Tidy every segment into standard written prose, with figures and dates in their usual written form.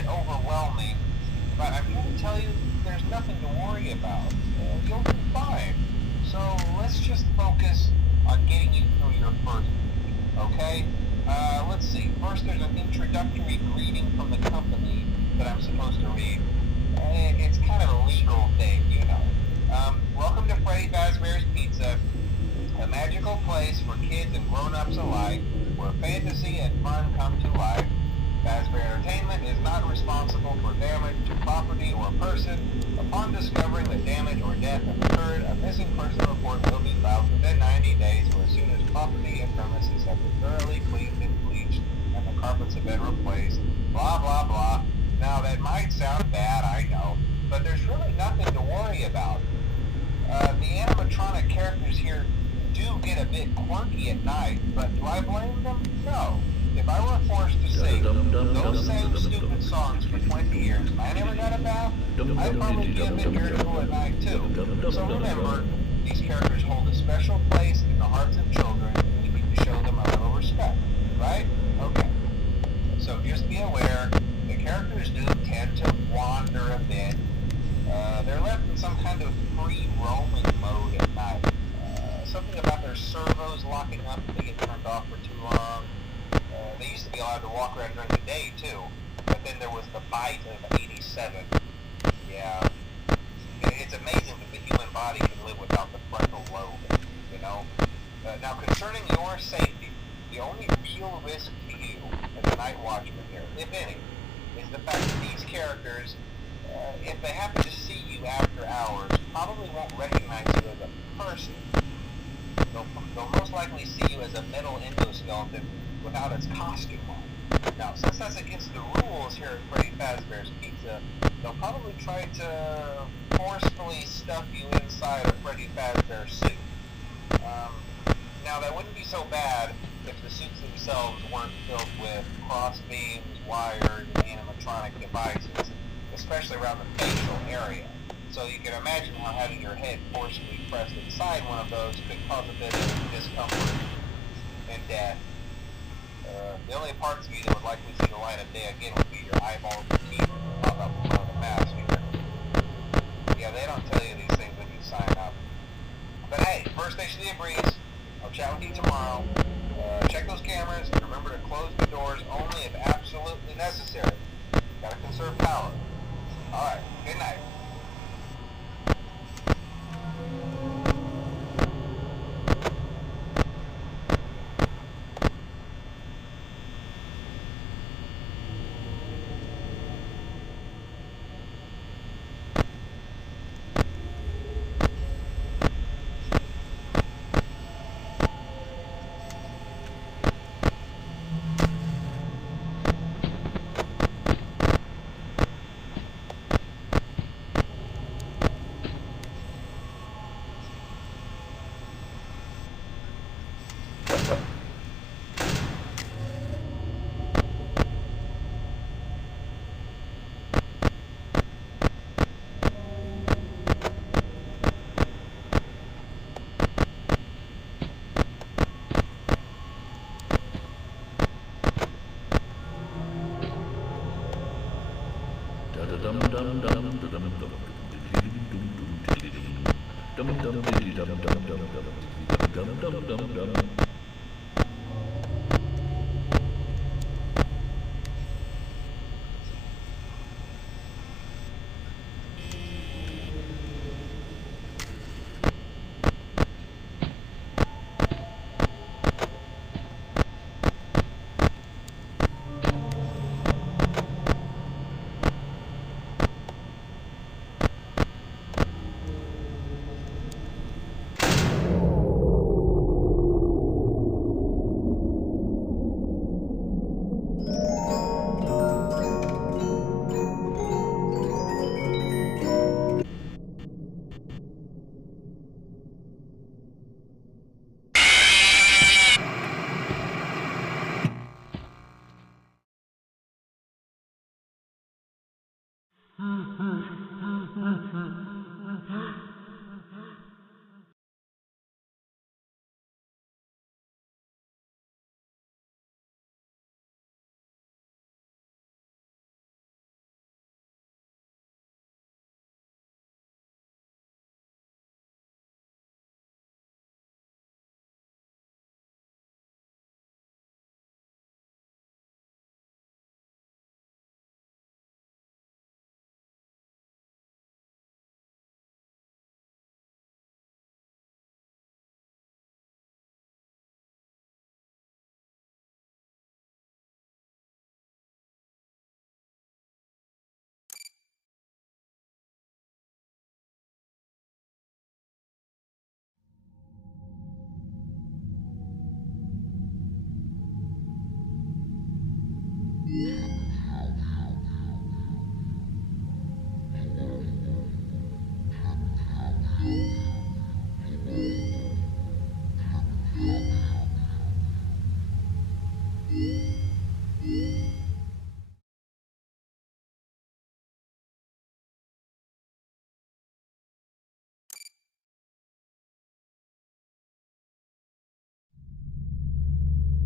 bit overwhelming, but I'm here to tell you there's nothing to worry about. You'll be fine. So let's just focus on getting you through your first week, okay? Let's see. First, there's an introductory greeting from the company that I'm supposed to read. It's kind of a legal thing, you know. Welcome to Freddy Fazbear's Pizza, a magical place for kids and grown-ups alike, where fantasy and fun come to life. Fazbear Entertainment is not responsible for damage to property or person. Upon discovering that damage or death has occurred, a missing person report will be filed within 90 days or as soon as property and premises have been thoroughly cleaned and bleached and the carpets have been replaced. Blah, blah, blah. Now, that might sound bad, I know, but there's really nothing to worry about. The animatronic characters here do get a bit quirky at night, but do I blame them? No. If I were forced to sing those same stupid songs for 20 years and I never got a bath, I'd probably be a bit irritable at night too. So remember, these characters hold a special place in the hearts of children and we need to show them a little respect, right? Okay. So just be aware, the characters do tend to wander a bit. They're left in some kind of free roaming mode at night. Something about their servos locking up if they get turned off for too long. They used to be allowed to walk around during the day too, but then there was the bite of 87. Yeah, it's amazing that the human body can live without the frontal lobe, you know? Now concerning your safety, the only real risk to you as a night watchman here, if any, is the fact that these characters, if they happen to see you after hours, probably won't recognize you as a person. They'll most likely see you as a metal endoskeleton without its costume on. Now, since that's against the rules here at Freddy Fazbear's Pizza, they'll probably try to forcefully stuff you inside a Freddy Fazbear suit. Now, that wouldn't be so bad if the suits themselves weren't filled with crossbeams, wires, and animatronic devices, especially around the facial area. So you can imagine how having your head forcibly pressed inside one of those could cause a bit of discomfort and death. The only parts of you that would likely see the light of day again would be your eyeballs and teeth that pop up in front of the mask here. Yeah, they don't tell you these things when you sign up. But hey, first station of the breeze. I'll chat with you tomorrow. Check those cameras and remember to close the doors only if absolutely necessary. Gotta conserve power. Alright, good night.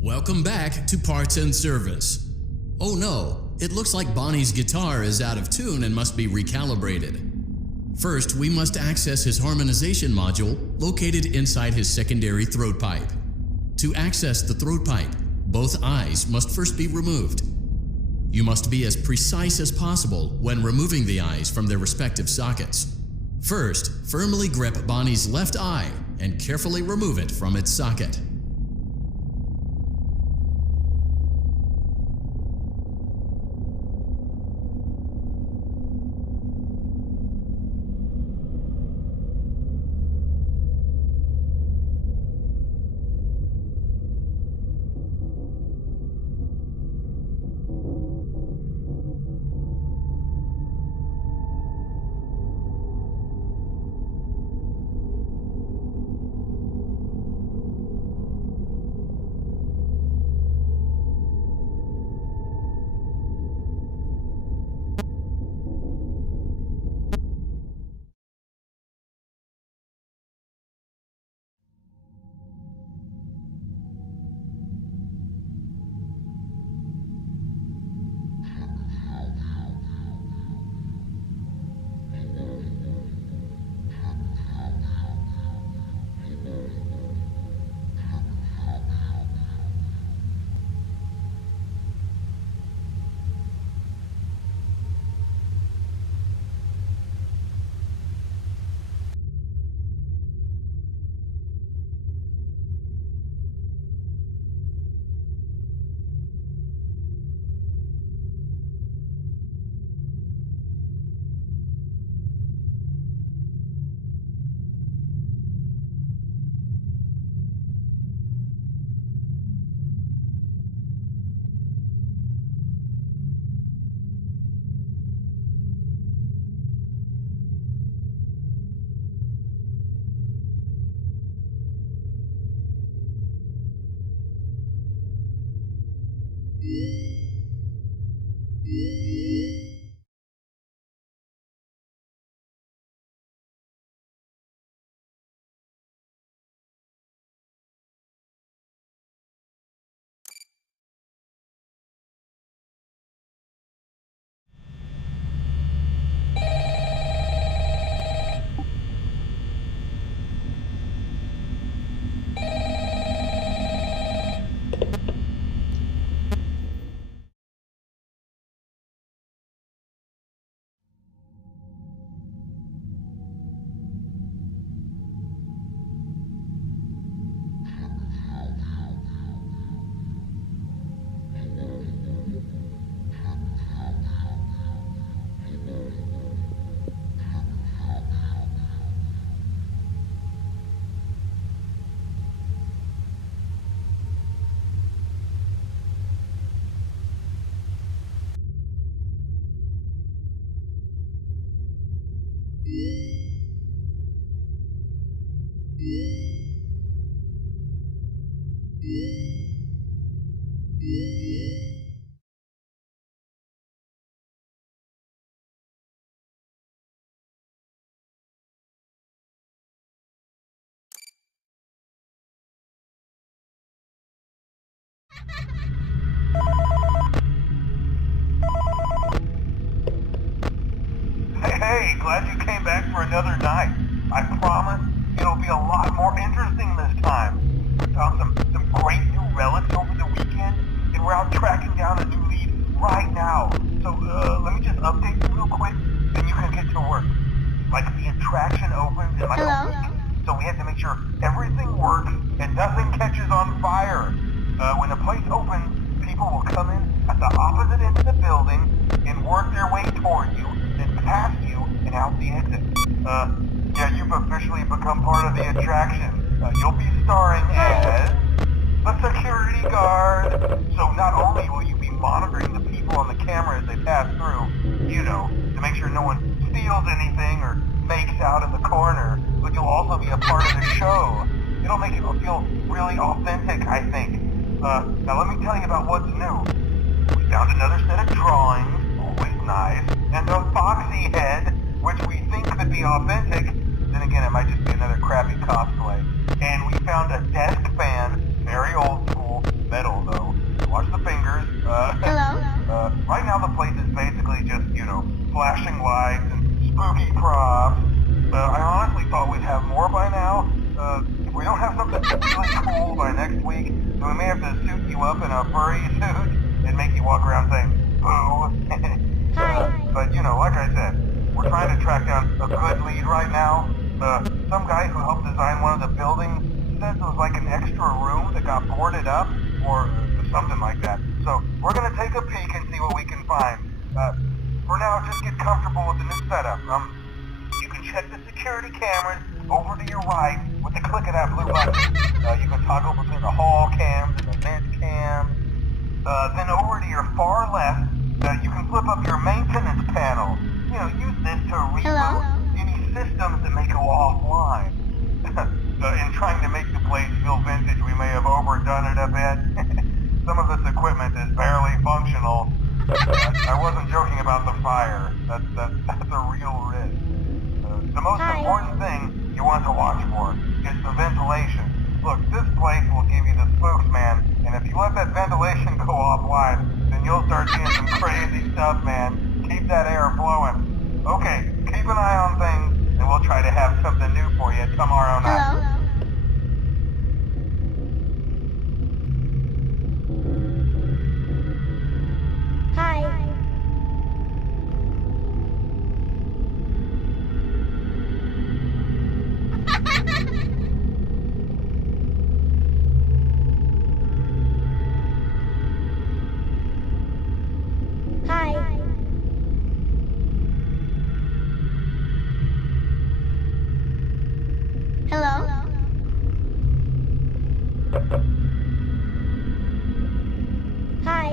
Welcome back to Parts and Service. Oh no, it looks like Bonnie's guitar is out of tune and must be recalibrated. First, we must access his harmonization module located inside his secondary throat pipe. To access the throat pipe, both eyes must first be removed. You must be as precise as possible when removing the eyes from their respective sockets. First, firmly grip Bonnie's left eye and carefully remove it from its socket. Hey, glad you came back for another night. I promise it'll be a lot more interesting this time. We found some great new relics over the weekend, and we're out tracking down a new lead right now. So, let me just update you real quick, then you can get to work. Like, the attraction opens in like a week, so we have to make sure everything works and nothing catches on fire. When the place opens, people will come in at the opposite end of the building and work their way toward you, then past you and out the exit. Yeah, you've officially become part of the attraction. You'll be starring as a security guard. So not only will you be monitoring the people on the camera as they pass through, you know, to make sure no one steals anything or makes out in the corner, but you'll also be a part of the show. It'll make it feel really authentic, I think. Now let me tell you about what's new. We found another set of drawings, always nice, and a foxy head, which we think could be authentic. Then again, it might just be another crappy cosplay. And we found a desk fan, very old school, metal, though. Watch the fingers. Hello? Right now the place is basically just, flashing lights and spooky props. I honestly thought we'd have more by now. If we don't have something really cool by next week, then we may have to suit you up in a furry suit and make you walk around saying, boo. Hi. But, like I said, we're trying to track down a good lead right now. Some guy who helped design one of the buildings says it was like an extra room that got boarded up, or something like that. So we're gonna take a peek and see what we can find. For now, just get comfortable with the new setup. You can check the security cameras over to your right with the click of that blue button. You can toggle between the hall cams and the vent cams. Then over to your far left, you can flip up your maintenance panel. Use this to reboot any systems that may go offline. In trying to make the place feel vintage, we may have overdone it a bit. Some of this equipment is barely functional. I wasn't joking about the fire. That's a real risk. The most important thing you want to watch for is the ventilation. Look, this place will give you the spooks, man. And if you let that ventilation go offline, then you'll start seeing some crazy stuff, man. Keep that air flowing. Okay, keep an eye on things, and we'll try to have something new for you tomorrow night. Hello? Hi. Hi. Hello? Hi.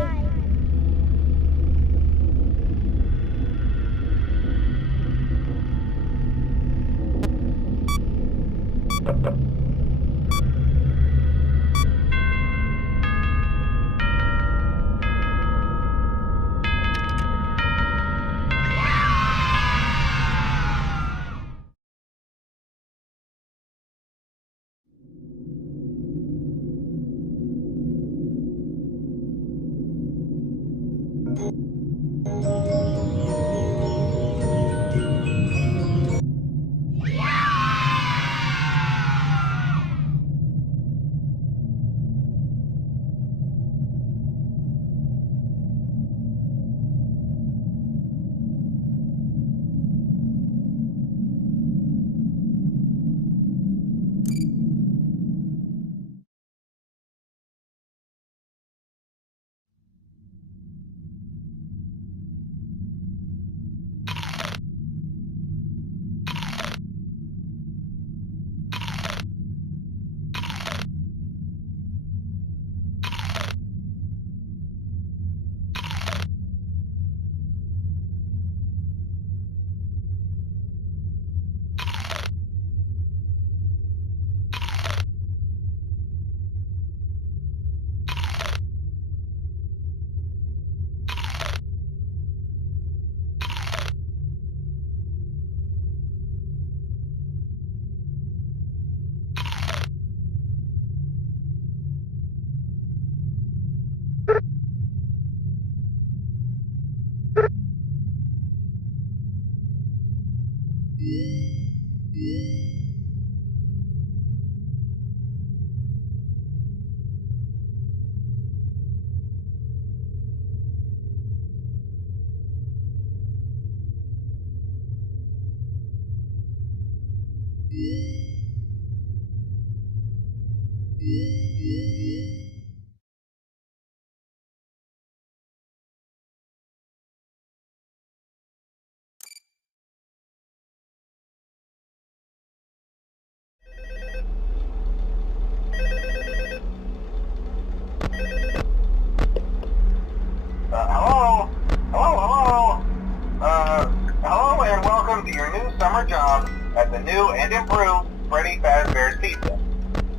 Hello and welcome to your new summer job at the new and improved Freddy Fazbear's Pizza.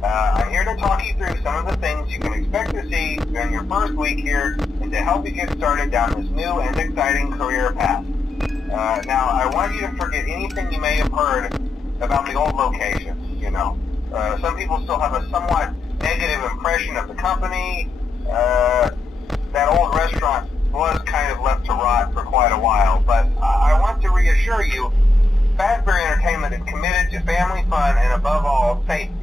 I'm here to talk you through some of the things you can expect to see during your first week here and to help you get started down this new and exciting career path. Now, I want you to forget anything you may have heard about the old locations, Some people still have a somewhat negative impression of the company, committed to family fun and above all, safety.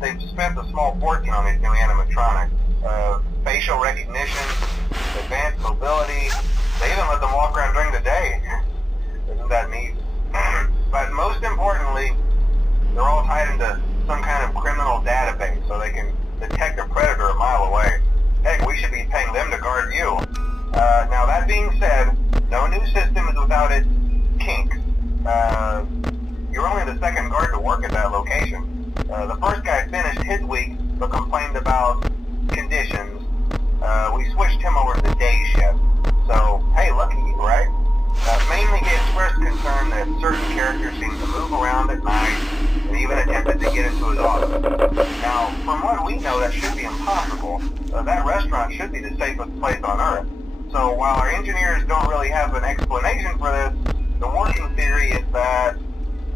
They've spent a small fortune on these new animatronics. Facial recognition, advanced mobility. They even let them walk around during the day. Isn't that neat? But most importantly, they're all tied into some kind of criminal database so they can detect a predator a mile away. Heck, we should be paying them to guard you. Now that being said, no new system is without its kinks. You're only the second guard to work at that location. The first guy finished his week but complained about conditions. We switched him over to the day shift. So, hey, lucky you, right? Mainly he expressed concern that certain characters seem to move around at night and even attempted to get into his office. Now, from what we know, that should be impossible. That restaurant should be the safest place on Earth. So while our engineers don't really have an explanation for this, the working theory is that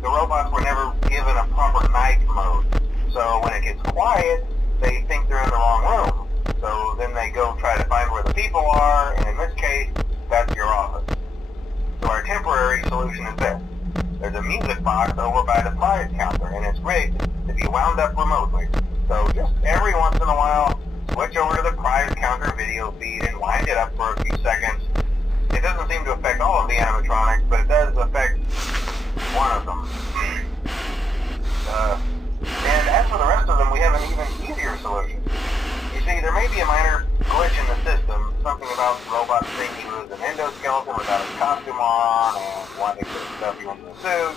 the robots were never given a proper night mode. So when it gets quiet, they think they're in the wrong room. So then they go try to find where the people are, and in this case, that's your office. So our temporary solution is this. There's a music box over by the prize counter, and it's rigged to be wound up remotely. So just every once in a while, switch over to the prize counter video feed and wind it up for a few seconds. It doesn't seem to affect all of the animatronics, but it does affect one of them. And as for the rest of them, we have an even easier solution. You see, there may be a minor glitch in the system, something about the robot thinking he was an endoskeleton without his costume on and wanting to stuff you into the suit.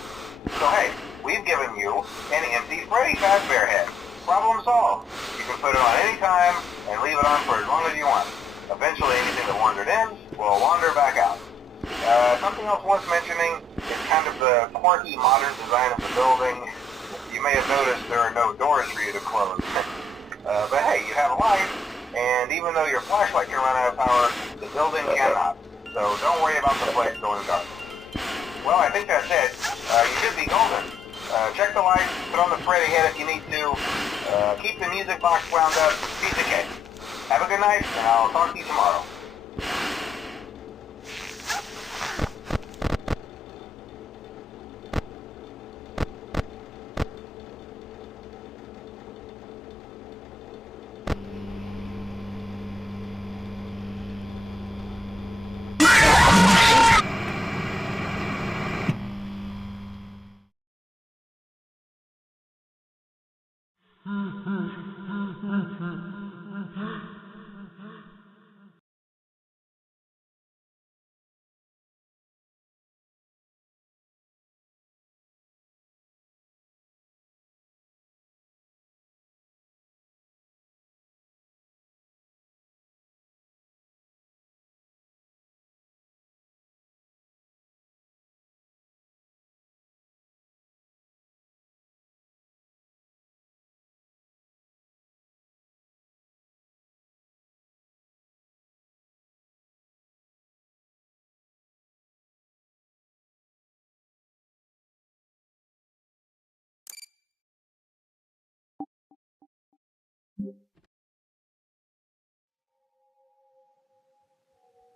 So hey, we've given you an empty Freddy Fazbear head. Problem solved. You can put it on any time and leave it on for as long as you want. Eventually anything that wandered in will wander back out. Something else worth mentioning is kind of the quirky modern design of the building. You may have noticed there are no doors for you to close. But hey, you have a light, and even though your flashlight can run out of power, the building cannot. So don't worry about the place going dark. Well, I think that's it. You should be golden. Check the lights, put on the Freddy head if you need to. Keep the music box wound up. Piece of cake. Have a good night, and I'll talk to you tomorrow.